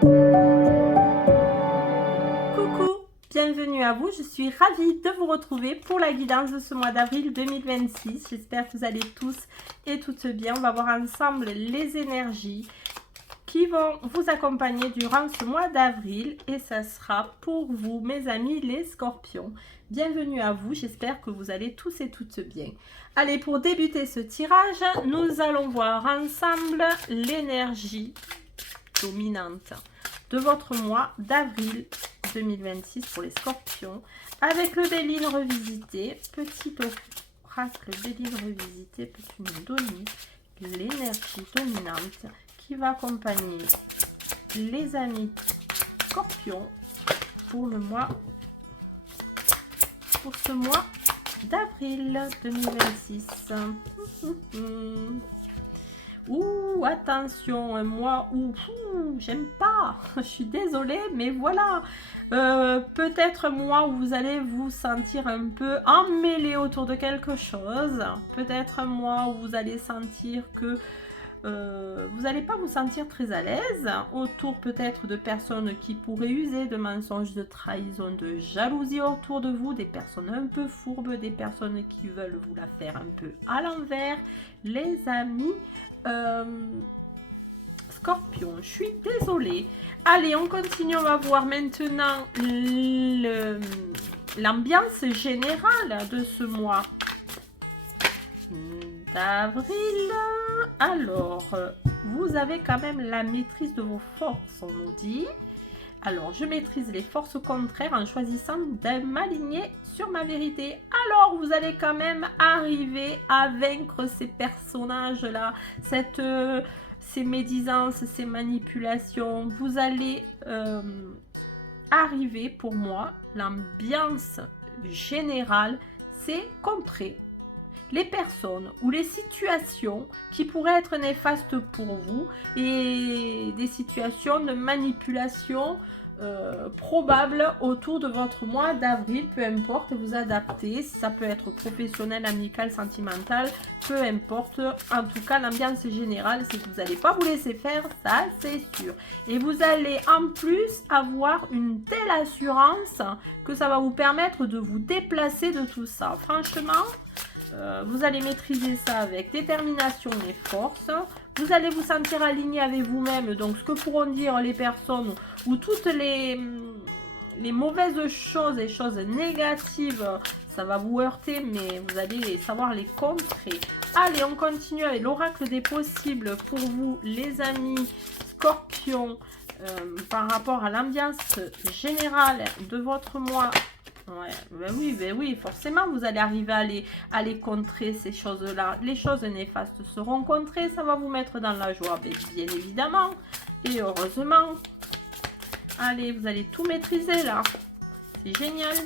Coucou, bienvenue à vous, je suis ravie de vous retrouver pour la guidance de ce mois d'avril 2026. J'espère que vous allez tous et toutes bien. On va voir ensemble les énergies qui vont vous accompagner durant ce mois d'avril et ça sera pour vous, mes amis les scorpions. Bienvenue à vous, j'espère que vous allez tous et toutes bien. Allez, pour débuter ce tirage, nous allons voir ensemble l'énergie dominante de votre mois d'avril 2026 pour les scorpions avec le Béline revisité. Petit oracle Béline revisité, peux-tu nous donner l'énergie dominante qui va accompagner les amis scorpions pour ce mois d'avril 2026. Ouh, attention, un mois où j'aime pas, je suis désolée, mais voilà. Peut-être un mois où vous allez vous sentir un peu emmêlé autour de quelque chose. Peut-être un mois où vous allez sentir que vous n'allez pas vous sentir très à l'aise autour peut-être de personnes qui pourraient user de mensonges, de trahison, de jalousie autour de vous, des personnes un peu fourbes, des personnes qui veulent vous la faire un peu à l'envers. Les amis Scorpion, je suis désolée. Allez, on continue, on va voir maintenant l'ambiance générale de ce mois d'avril. Alors, vous avez quand même la maîtrise de vos forces, on nous dit. Alors, je maîtrise les forces contraires en choisissant de m'aligner sur ma vérité. Alors, vous allez quand même arriver à vaincre ces personnages-là, ces médisances, ces manipulations. Vous allez arriver, pour moi, l'ambiance générale, c'est contrer les personnes ou les situations qui pourraient être néfastes pour vous et des situations de manipulation probables autour de votre mois d'avril, peu importe, vous adaptez, ça peut être professionnel, amical, sentimental, peu importe, en tout cas l'ambiance générale c'est que vous n'allez pas vous laisser faire, ça c'est sûr, et vous allez en plus avoir une telle assurance que ça va vous permettre de vous déplacer de tout ça, franchement. Vous allez maîtriser ça avec détermination et force. Vous allez vous sentir aligné avec vous-même. Donc, ce que pourront dire les personnes ou toutes les mauvaises choses, les choses négatives, ça va vous heurter, mais vous allez savoir les contrer. Allez, on continue avec l'oracle des possibles pour vous, les amis scorpions, par rapport à l'ambiance générale de votre mois. Ouais, ben oui, forcément, vous allez arriver à les contrer, ces choses-là. Les choses néfastes seront contrées, ça va vous mettre dans la joie, bien évidemment, et heureusement. Allez, vous allez tout maîtriser, là. C'est génial.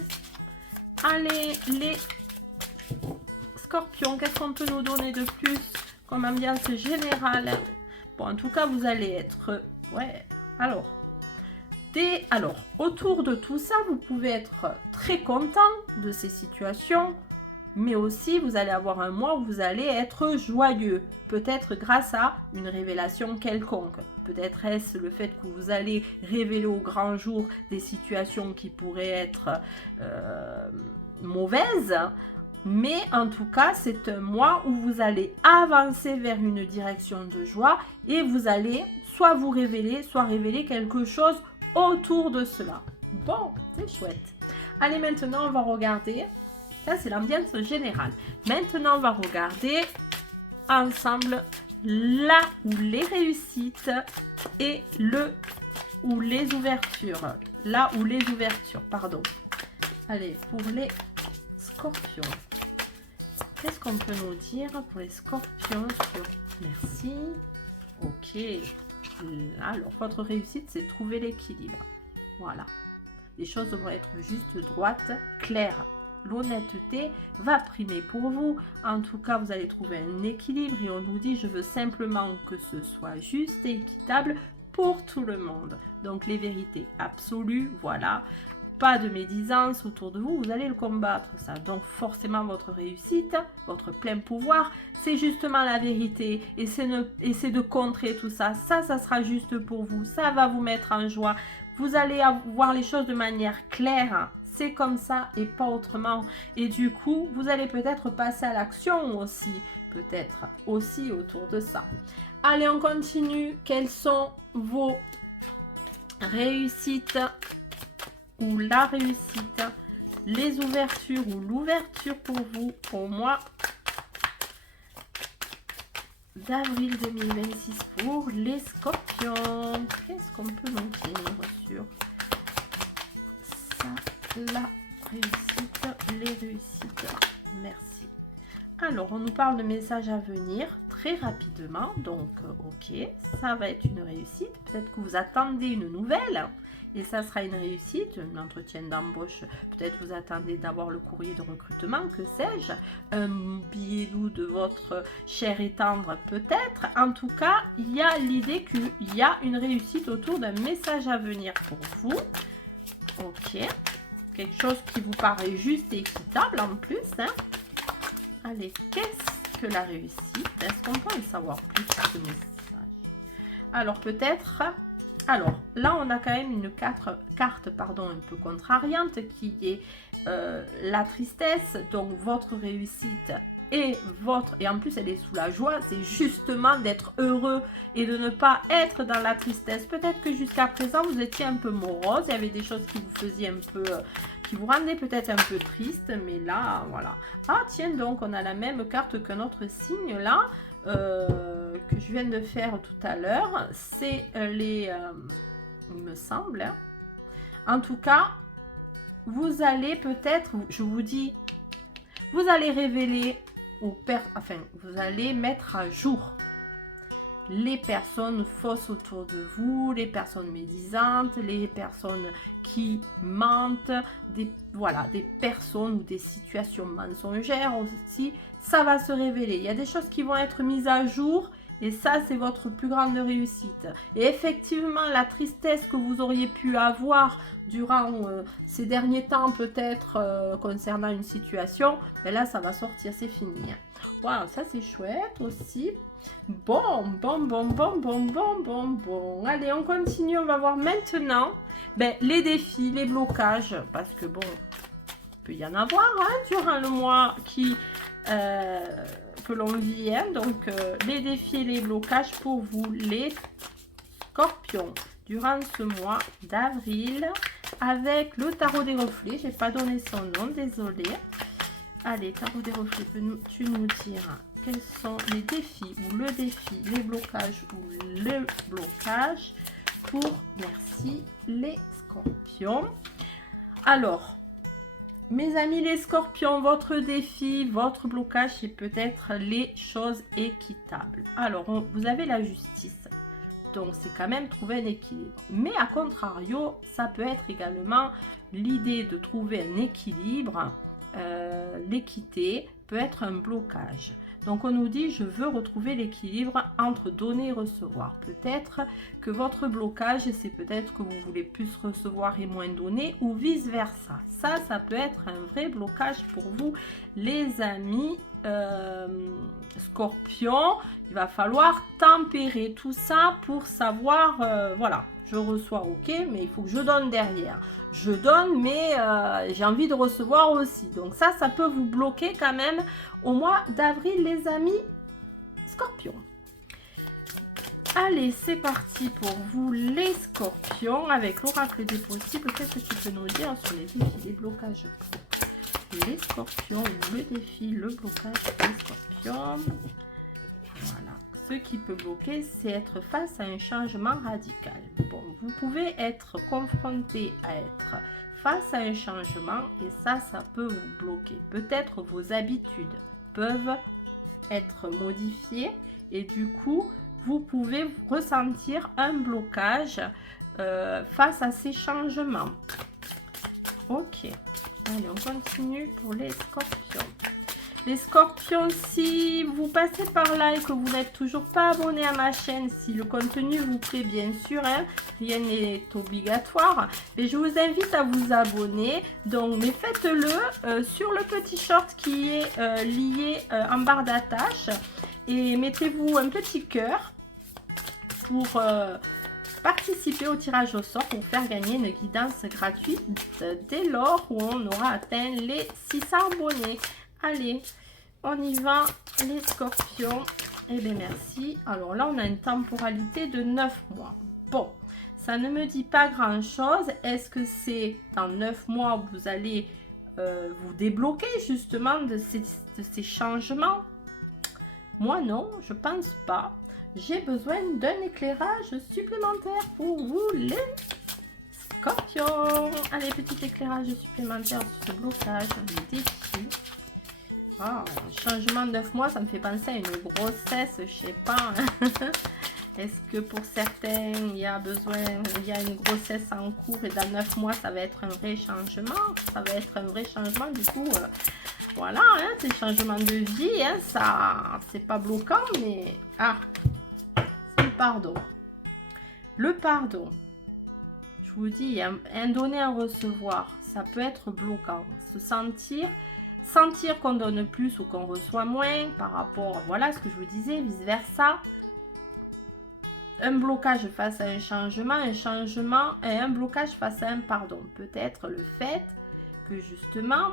Allez, les scorpions, qu'est-ce qu'on peut nous donner de plus comme ambiance générale? Bon, en tout cas, vous allez être... Ouais, alors... Alors, autour de tout ça, vous pouvez être très content de ces situations, mais aussi vous allez avoir un mois où vous allez être joyeux, peut-être grâce à une révélation quelconque. Peut-être est-ce le fait que vous allez révéler au grand jour des situations qui pourraient être mauvaises, mais en tout cas, c'est un mois où vous allez avancer vers une direction de joie et vous allez soit vous révéler, soit révéler quelque chose autour de cela. Bon, c'est chouette. Allez, maintenant, on va regarder. Ça, c'est l'ambiance générale. Maintenant, on va regarder ensemble là où les réussites et où les ouvertures. Là où les ouvertures, pardon. Allez, pour les scorpions. Qu'est-ce qu'on peut nous dire pour les scorpions sur... Merci. Ok. Alors, votre réussite, c'est trouver l'équilibre. Voilà. Les choses vont être juste, droites, claires. L'honnêteté va primer pour vous. En tout cas, vous allez trouver un équilibre et on nous dit, je veux simplement que ce soit juste et équitable pour tout le monde. Donc, les vérités absolues, voilà. pas de médisance autour de vous, vous allez le combattre ça. Donc forcément votre réussite, votre plein pouvoir, c'est justement la vérité. Et c'est de contrer tout ça. Ça sera juste pour vous. Ça va vous mettre en joie. Vous allez voir les choses de manière claire. C'est comme ça et pas autrement. Et du coup, vous allez peut-être passer à l'action aussi. Peut-être aussi autour de ça. Allez, on continue. Quelles sont vos réussites ou la réussite, les ouvertures ou l'ouverture pour vous au mois d'avril 2026 pour les scorpions? Qu'est-ce qu'on peut donc dire sur ça, la réussite, les réussites? Merci. Alors, on nous parle de messages à venir très rapidement. Donc, ok, ça va être une réussite. Peut-être que vous attendez une nouvelle et ça sera une réussite, un entretien d'embauche. Peut-être vous attendez d'avoir le courrier de recrutement, que sais-je, un billet doux de votre cher et tendre, peut-être. En tout cas, il y a l'idée qu'il y a une réussite autour d'un message à venir pour vous. Ok, quelque chose qui vous paraît juste et équitable en plus, hein. Allez, qu'est-ce que la réussite? Est-ce qu'on peut en savoir plus sur ce message? Alors peut-être... Alors là, on a quand même une carte un peu contrariante qui est la tristesse. Donc votre réussite et en plus elle est sous la joie. C'est justement d'être heureux et de ne pas être dans la tristesse. Peut-être que jusqu'à présent, vous étiez un peu morose. Il y avait des choses qui vous faisaient un peu... qui vous rendait peut-être un peu triste, mais là, voilà. Ah, tiens, donc, on a la même carte qu'un autre signe, là, que je viens de faire tout à l'heure. C'est les... il me semble. Hein. En tout cas, vous allez peut-être, je vous dis, vous allez révéler, vous allez mettre à jour les personnes fausses autour de vous, les personnes médisantes, les personnes qui mentent, des personnes ou des situations mensongères aussi, ça va se révéler. Il y a des choses qui vont être mises à jour et ça, c'est votre plus grande réussite. Et effectivement, la tristesse que vous auriez pu avoir durant ces derniers temps, peut-être concernant une situation, mais là, ça va sortir, c'est fini. Waouh, ça c'est chouette aussi. Bon. Allez, on continue. On va voir maintenant les défis, les blocages. Parce que bon, il peut y en avoir durant le mois que l'on vit. Hein. Donc, les défis et les blocages pour vous, les scorpions, durant ce mois d'avril. Avec le tarot des reflets. J'ai pas donné son nom, désolé. Allez, tarot des reflets, peux-tu nous dire quels sont les défis ou le défi, les blocages ou le blocage pour, merci, les scorpions. Alors, mes amis les scorpions, votre défi, votre blocage, c'est peut-être les choses équitables. Alors, vous avez la justice. Donc, c'est quand même trouver un équilibre. Mais à contrario, ça peut être également l'idée de trouver un équilibre. L'équité peut être un blocage. Donc on nous dit je veux retrouver l'équilibre entre donner et recevoir. Peut-être que votre blocage c'est peut-être que vous voulez plus recevoir et moins donner ou vice versa. Ça peut être un vrai blocage pour vous les amis scorpions. Il va falloir tempérer tout ça pour savoir voilà, je reçois ok mais il faut que je donne derrière. Je donne, mais j'ai envie de recevoir aussi. Donc ça peut vous bloquer quand même au mois d'avril, les amis scorpions. Allez, c'est parti pour vous, les scorpions, avec l'oracle des possibles. Qu'est-ce que tu peux nous dire sur les défis, les blocages pour les scorpions, le défi, le blocage des scorpions. Voilà. Ce qui peut bloquer, c'est être face à un changement radical. Bon, vous pouvez être confronté à être face à un changement et ça peut vous bloquer. Peut-être vos habitudes peuvent être modifiées et du coup, vous pouvez ressentir un blocage face à ces changements. Ok, allez, on continue pour les scorpions. Les scorpions, si vous passez par là et que vous n'êtes toujours pas abonné à ma chaîne, si le contenu vous plaît, bien sûr, hein, rien n'est obligatoire, mais je vous invite à vous abonner. Donc, mais faites-le sur le petit short qui est lié en barre d'attache et mettez-vous un petit cœur pour participer au tirage au sort pour faire gagner une guidance gratuite dès lors où on aura atteint les 600 abonnés. Allez, on y va, les scorpions. Eh bien, merci. Alors là, on a une temporalité de 9 mois. Bon, ça ne me dit pas grand-chose. Est-ce que c'est dans 9 mois où vous allez vous débloquer justement de ces changements? Moi, non, je pense pas. J'ai besoin d'un éclairage supplémentaire pour vous, les scorpions. Allez, petit éclairage supplémentaire sur ce blocage, le défi. Ah, changement de 9 mois, ça me fait penser à une grossesse, je sais pas. Est-ce que pour certains, il y a une grossesse en cours et dans 9 mois, ça va être un vrai changement? Ça va être un vrai changement, du coup, voilà, hein, c'est changement de vie, hein, ça, c'est pas bloquant, mais... Ah, c'est le pardon. Le pardon, je vous dis, il y a un donner, un recevoir, ça peut être bloquant. Se sentir qu'on donne plus ou qu'on reçoit moins par rapport, voilà ce que je vous disais, vice versa. Un blocage face à un changement et un blocage face à un pardon. Peut-être le fait que justement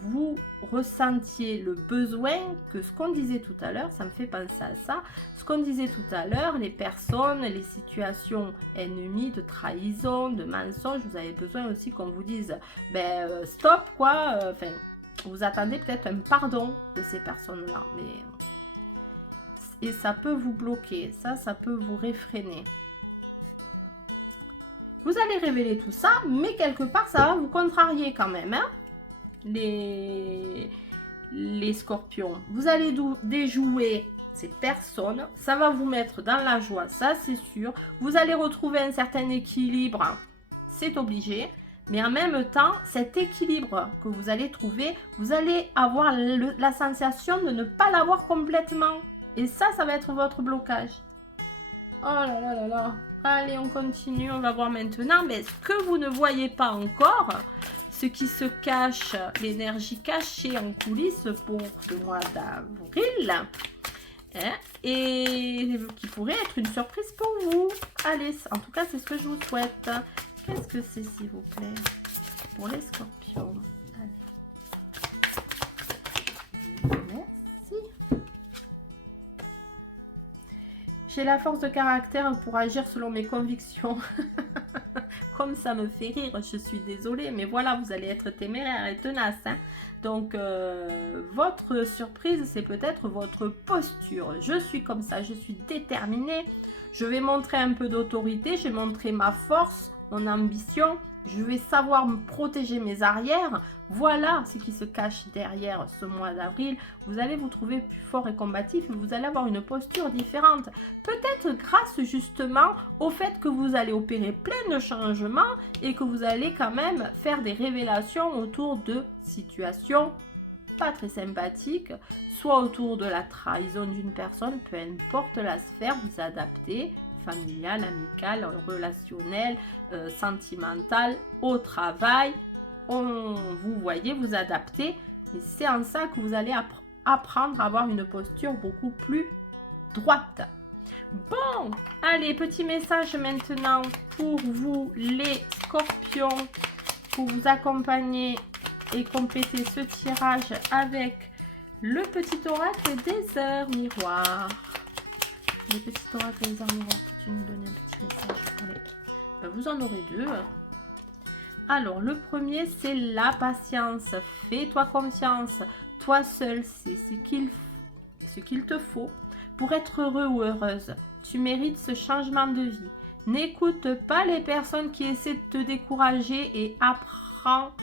vous ressentiez le besoin que ce qu'on disait tout à l'heure, ça me fait penser à ça, ce qu'on disait tout à l'heure, les personnes, les situations ennemies de trahison, de mensonge, vous avez besoin aussi qu'on vous dise, ben stop quoi, enfin, vous attendez peut-être un pardon de ces personnes-là, mais... Et ça peut vous bloquer, ça peut vous réfréner. Vous allez révéler tout ça, mais quelque part, ça va vous contrarier quand même, hein, les scorpions. Vous allez déjouer ces personnes, ça va vous mettre dans la joie, ça c'est sûr. Vous allez retrouver un certain équilibre, c'est obligé. Mais en même temps, cet équilibre que vous allez trouver, vous allez avoir la sensation de ne pas l'avoir complètement. Et ça va être votre blocage. Oh là là là là. Allez, on continue. On va voir maintenant. Mais ce que vous ne voyez pas encore, ce qui se cache, l'énergie cachée en coulisses pour ce mois d'avril. Hein, et qui pourrait être une surprise pour vous. Allez, en tout cas, c'est ce que je vous souhaite. Qu'est-ce que c'est, s'il vous plaît, pour les scorpions? Allez. J'ai la force de caractère pour agir selon mes convictions. Comme ça me fait rire, je suis désolée, mais voilà, vous allez être téméraire et tenace. Hein. Donc, votre surprise, c'est peut-être votre posture. Je suis comme ça, je suis déterminée. Je vais montrer un peu d'autorité, je vais montrer ma force, mon ambition. Je vais savoir me protéger mes arrières. Voilà ce qui se cache derrière ce mois d'avril. Vous allez vous trouver plus fort et combatif et vous allez avoir une posture différente. Peut-être grâce justement au fait que vous allez opérer plein de changements et que vous allez quand même faire des révélations autour de situations pas très sympathiques, soit autour de la trahison d'une personne, peu importe la sphère, vous adaptez. Familial, amical, relationnel, sentimental, au travail. Vous voyez, vous adaptez. Et c'est en ça que vous allez apprendre à avoir une posture beaucoup plus droite. Bon, allez, petit message maintenant pour vous les scorpions, pour vous accompagner et compléter ce tirage avec le petit oracle des heures miroirs. Les petits oracles des heures miroirs, peux-tu nous donner un petit message pour les... Ben, vous en aurez deux. Alors, le premier, c'est la patience. Fais-toi confiance. Toi seul, c'est ce qu'il te faut pour être heureux ou heureuse. Tu mérites ce changement de vie. N'écoute pas les personnes qui essaient de te décourager et apprends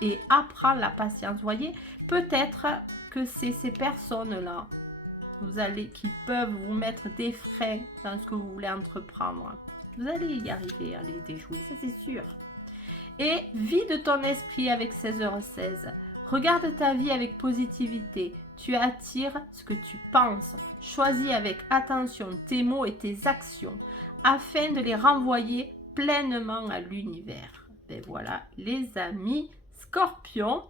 la patience. Vous voyez, peut-être que c'est ces personnes-là qui peuvent vous mettre des freins dans ce que vous voulez entreprendre. Vous allez y arriver à les déjouer, ça c'est sûr. Et vide ton esprit avec 16h16. Regarde ta vie avec positivité. Tu attires ce que tu penses. Choisis avec attention tes mots et tes actions afin de les renvoyer pleinement à l'univers. Et voilà, les amis Scorpions.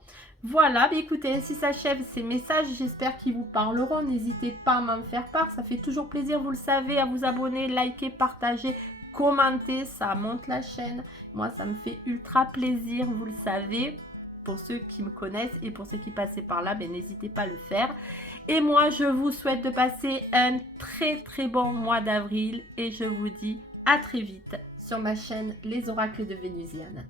Voilà, écoutez, ainsi s'achèvent ces messages. J'espère qu'ils vous parleront. N'hésitez pas à m'en faire part. Ça fait toujours plaisir, vous le savez, à vous abonner, liker, partager, commenter. Ça monte la chaîne. Moi, ça me fait ultra plaisir, vous le savez. Pour ceux qui me connaissent et pour ceux qui passaient par là, n'hésitez pas à le faire. Et moi, je vous souhaite de passer un très bon mois d'avril et je vous dis à très vite sur ma chaîne Les Oracles de Vénusienne.